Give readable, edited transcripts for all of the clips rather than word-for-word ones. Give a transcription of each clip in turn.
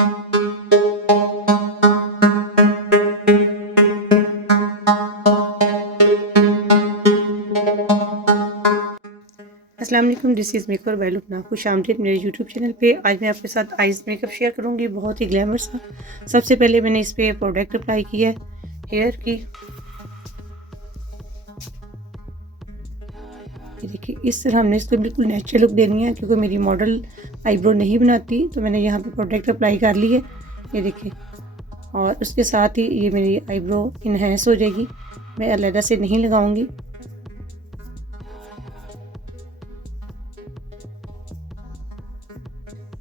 अस्सलाम वालेकुम, this is makeover by Lubna. खुश आमदीद मेरे यूट्यूब चैनल पे। आज मैं आपके साथ आइज़ मेकअप शेयर करूँगी, बहुत ही ग्लैमर सा। सबसे पहले मैंने इस पे प्रोडक्ट अप्लाई किया है हेयर की। ये देखिए, इस तरह हमने इसको बिल्कुल नेचुरल लुक देनी है, क्योंकि मेरी मॉडल आईब्रो नहीं बनाती, तो मैंने यहाँ पे प्रोडक्ट अप्लाई कर ली है। ये देखिए, और उसके साथ ही ये मेरी आईब्रो इन्हेंस हो जाएगी। मैं अलग से नहीं लगाऊंगी।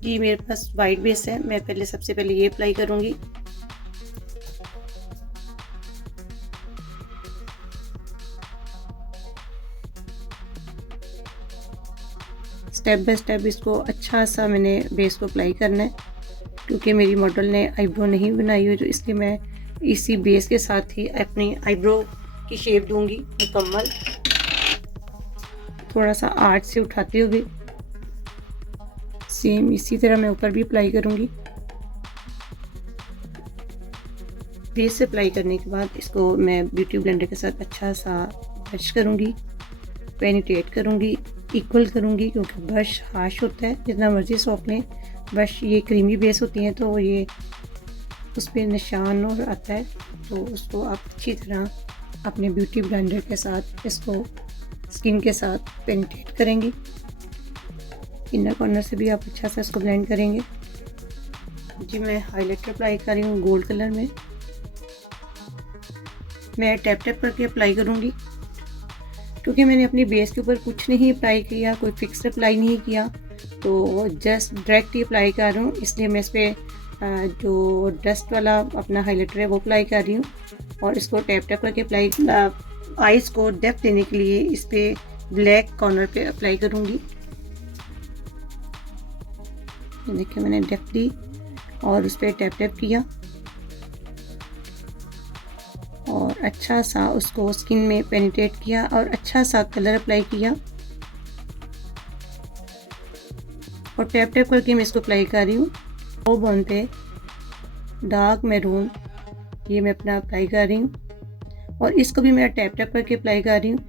जी, मेरे पास वाइट बेस है। मैं पहले सबसे पहले ये अप्लाई करूंगी। स्टेप बाय स्टेप इसको अच्छा सा मैंने बेस को अप्लाई करना है, क्योंकि मेरी मॉडल ने आईब्रो नहीं बनाई हुई, तो इसलिए मैं इसी बेस के साथ ही अपनी आईब्रो की शेप दूंगी मुकम्मल। थोड़ा सा आर्च से उठाते हुए सेम इसी तरह मैं ऊपर भी अप्लाई करूंगी। बेस से अप्लाई करने के बाद इसको मैं ब्यूटी ब्लेंडर के साथ अच्छा सा ब्रश करूंगी, पेनिट्रेट करूंगी, इक्वल करूंगी, क्योंकि ब्रश हार्श होता है। जितना मर्जी सॉफ्ट लें, ब्रश ये क्रीमी बेस होती हैं, तो ये उस पर निशान और आता है, तो उसको आप अच्छी तरह अपने ब्यूटी ब्लेंडर के साथ इसको स्किन के साथ पेनिट्रेट करेंगी। इनर कॉर्नर से भी आप अच्छा सा इसको ब्लेंड करेंगे। जी, मैं हाइलाइटर अप्लाई कर रही हूँ गोल्ड कलर में। मैं टैप टैप करके अप्लाई करूँगी, क्योंकि मैंने अपनी बेस के ऊपर कुछ नहीं अप्लाई किया, कोई फिक्स अप्लाई नहीं किया, तो जस्ट डायरेक्ट ही अप्लाई कर रही हूँ। इसलिए मैं इस पर जो डस्ट वाला अपना हाइलाइटर है वो अप्लाई कर रही हूँ, और इसको टैप टैप करके अप्लाई आइज़ को डेप्थ देने के लिए इस पर ब्लैक कॉर्नर पे अप्लाई करूँगी। देखिए, मैंने डेप्थ दी और उस पर टैप टैप किया, और अच्छा सा उसको स्किन में पेनिट्रेट किया, और अच्छा सा कलर अप्लाई किया, और टैप टैप करके मैं इसको अप्लाई कर रही हूँ। वो बॉन पे डार्क मैरून ये मैं अपना अप्लाई कर रही हूँ, और इसको भी मैं टैप टैप करके अप्लाई कर रही हूँ।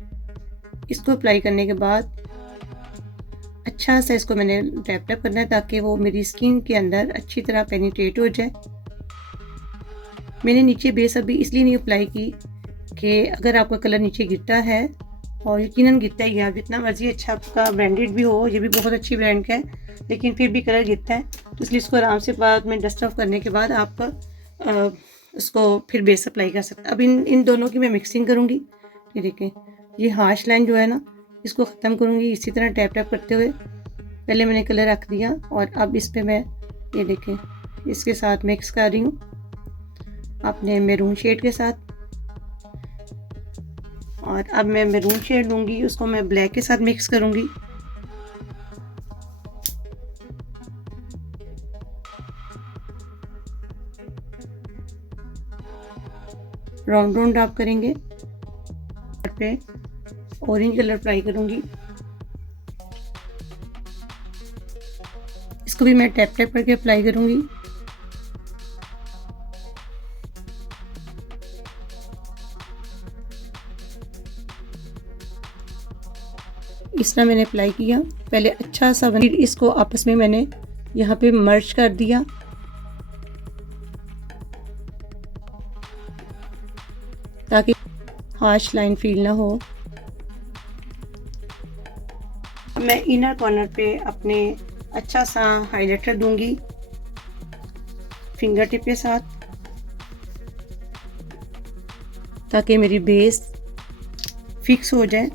इसको अप्लाई करने के बाद अच्छा सा इसको मैंने टैप टैप करना है, ताकि वो मेरी स्किन के अंदर अच्छी तरह पेनिट्रेट हो जाए। मैंने नीचे बेस अभी इसलिए नहीं अप्लाई की कि अगर आपका कलर नीचे गिरता है, और यकीनन गिरता है, या जितना मर्जी अच्छा आपका ब्रांडेड भी हो, ये भी बहुत अच्छी ब्रांड का है, लेकिन फिर भी कलर गिरता है, तो इसलिए इसको आराम से बाद में डस्ट ऑफ करने के बाद आप इसको फिर बेस अप्लाई कर सकते हैं। अब इन दोनों की मैं मिक्सिंग करूँगी। ये देखें, ये हार्श लाइन जो है ना, इसको ख़त्म करूँगी इसी तरह टैप टैप करते हुए। पहले मैंने कलर रख दिया, और अब इस पर मैं ये देखें इसके साथ मिक्स कर रही हूँ अपने मैरून शेड के साथ। और अब मैं मैरून शेड लूँगी, उसको मैं ब्लैक के साथ मिक्स करूँगी। राउंड राउंड आप करेंगे। पे ऑरेंज कलर अप्लाई करूँगी, इसको भी मैं टैप टैप करके अप्लाई करूँगी। इस तरह मैंने अप्लाई किया। पहले अच्छा सा फिर इसको आपस में मैंने यहाँ पे मर्ज कर दिया, ताकि हार्श लाइन फील ना हो। मैं इनर कॉर्नर पे अपने अच्छा सा हाइलाइटर दूंगी फिंगर टिप के साथ, ताकि मेरी बेस फिक्स हो जाए।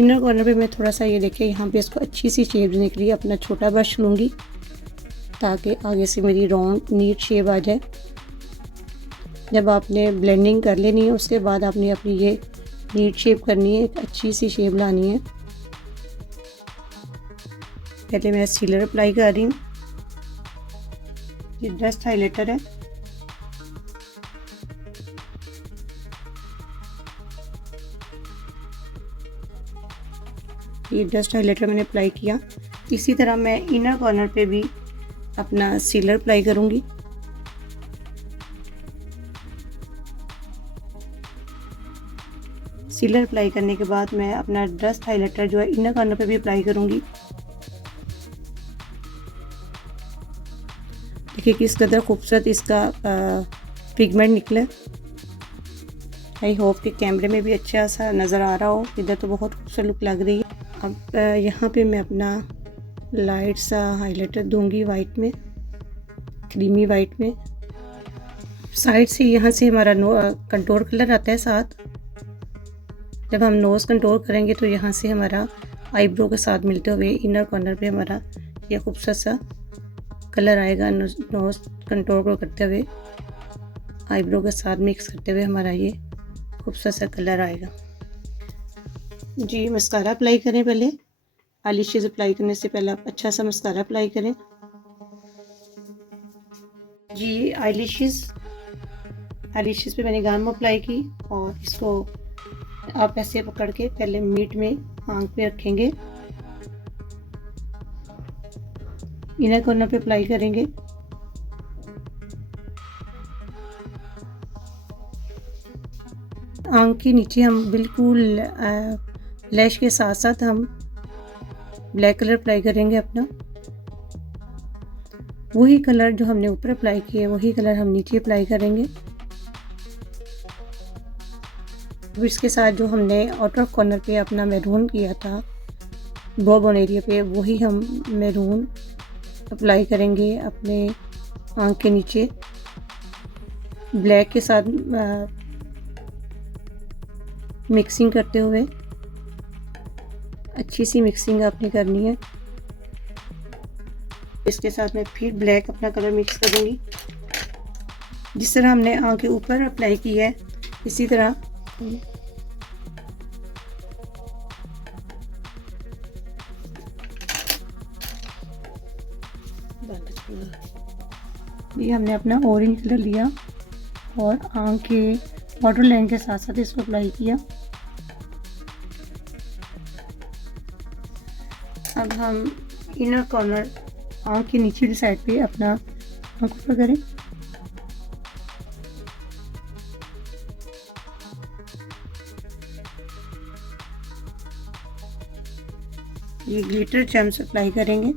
इनर कॉर्नर पे मैं थोड़ा सा ये देखिए यहाँ पे इसको अच्छी सी शेप देने के लिए अपना छोटा ब्रश लूँगी, ताकि आगे से मेरी राउंड नीट शेप आ जाए। जब आपने ब्लेंडिंग कर लेनी है, उसके बाद आपने अपनी ये नीट शेप करनी है, एक अच्छी सी शेप लानी है। पहले मैं सीलर अप्लाई कर रही हूँ। ये डस्ट हाइलाइटर है। ये डस्ट हाइलाइटर मैंने अप्लाई किया। इसी तरह मैं इनर कॉर्नर पे भी अपना सीलर अप्लाई करूँगी। सीलर अप्लाई करने के बाद मैं अपना डस्ट हाइलाइटर जो है इनर कॉर्नर पे भी अप्लाई करूँगी। देखिए किस कदर खूबसूरत इसका पिगमेंट निकला। आई होप कि कैमरे में भी अच्छा सा नज़र आ रहा हो। इधर तो बहुत खूबसूरत लुक लग रही है। अब यहाँ पे मैं अपना लाइट सा हाइलाइटर दूंगी वाइट में, क्रीमी वाइट में। साइड से यहाँ से हमारा कंटूर कलर आता है साथ। जब हम नोज़ कंटूर करेंगे तो यहाँ से हमारा आईब्रो के साथ मिलते हुए इनर कॉर्नर पे हमारा यह खूबसूरत सा कलर आएगा। नोज़ कंटूर को करते हुए आईब्रो के साथ मिक्स करते हुए हमारा ये खूबसूरत सा कलर आएगा। जी मस्कारा अप्लाई करें पहले। आईलैशेस अप्लाई करने से पहले आप अच्छा सा मस्कारा अप्लाई करें। जी आईलैशेस पे मैंने गम अप्लाई की और इसको आप ऐसे पकड़ के पहले मिड में आंख पे रखेंगे, इनर कॉर्नर पे अप्लाई करेंगे। आंख के नीचे हम बिल्कुल लैश के साथ साथ हम ब्लैक कलर अप्लाई करेंगे अपना। वही कलर जो हमने ऊपर अप्लाई किया वही कलर हम नीचे अप्लाई करेंगे। इसके साथ जो हमने आउटर कॉर्नर पे अपना मैरून किया था ब्रो बोन एरिया पे, वही हम मैरून अप्लाई करेंगे अपने आंख के नीचे ब्लैक के साथ मिक्सिंग करते हुए। अच्छी सी मिक्सिंग आपने करनी है। इसके साथ मैं फिर ब्लैक अपना कलर मिक्स करूँगी। जिस तरह हमने आंख के ऊपर अप्लाई किया है इसी तरह ये हमने अपना ऑरेंज कलर लिया और आंख के वाटर लाइन के साथ साथ इसको अप्लाई किया। अब हम इनर कॉर्नर आंख के नीचे की साइड पे अपना आंख ऊपर करें। ये ग्लिटर जेम्स अप्लाई करेंगे।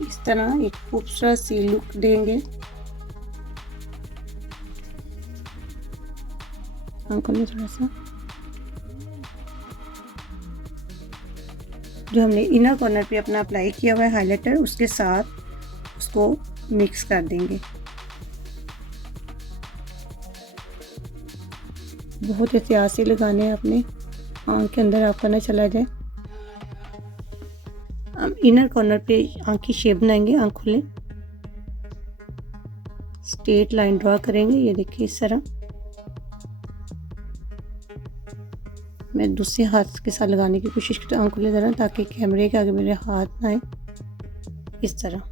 इस तरह एक खूबसूरत सी लुक देंगे आंखों में। थोड़ा सा जो हमने इनर कॉर्नर पे अपना अप्लाई किया हुआ है हाइलाइटर, उसके साथ उसको मिक्स कर देंगे। बहुत एहतियात से लगाने हैं अपने आंख के अंदर, आपका ना चला जाए। हम इनर कॉर्नर पे आंख की शेप बनाएंगे। आंख खोलें, स्ट्रेट लाइन ड्रॉ करेंगे। ये देखिए इस तरह मैं दूसरे हाथ के साथ लगाने की कोशिश करती हूँ आंख खोले ज़रा, ताकि कैमरे के आगे मेरे हाथ ना आए। इस तरह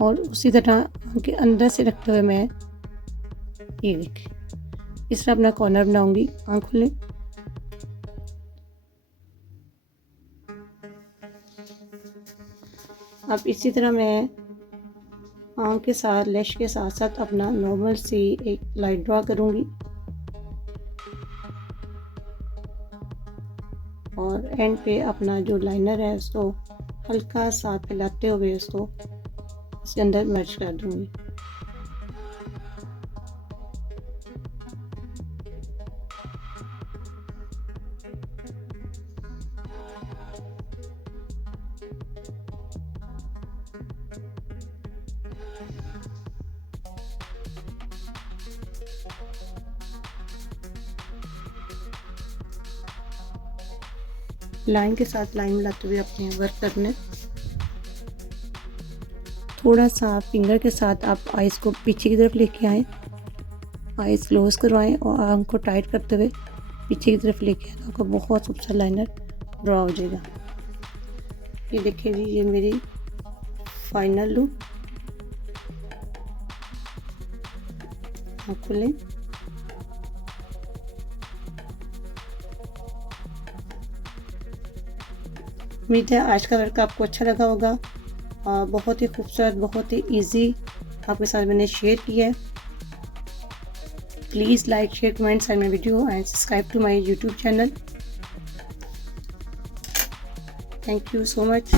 और उसी तरह आंख के अंदर से रखते हुए मैं ये देखिए इस तरह अपना कॉर्नर बनाऊंगी। आंख खोलें, अब इसी तरह मैं आंख के साथ लैश के साथ साथ अपना नॉर्मल सी एक लाइन ड्रॉ करूंगी और एंड पे अपना जो लाइनर है उसको हल्का सा फैलाते हुए उसको इसके अंदर मर्ज कर दूंगी। लाइन के साथ लाइन मिलाते हुए अपने वर्क करने। थोड़ा सा फिंगर के साथ आप आइज़ को पीछे की तरफ लेके आएँ, आइज़ क्लोज करवाएं और आंख को टाइट करते हुए पीछे की तरफ लेके आए। आपका बहुत खूबसूरत लाइनर ड्रॉ हो जाएगा। ये देखिए जी, ये मेरी फाइनल लुक। आप खोलें। उम्मीद है आज का वर्क आपको अच्छा लगा होगा। बहुत ही खूबसूरत, बहुत ही इजी आपके साथ मैंने शेयर किया है। Please like, share, comment side my video and subscribe to my YouTube channel. Thank you so much.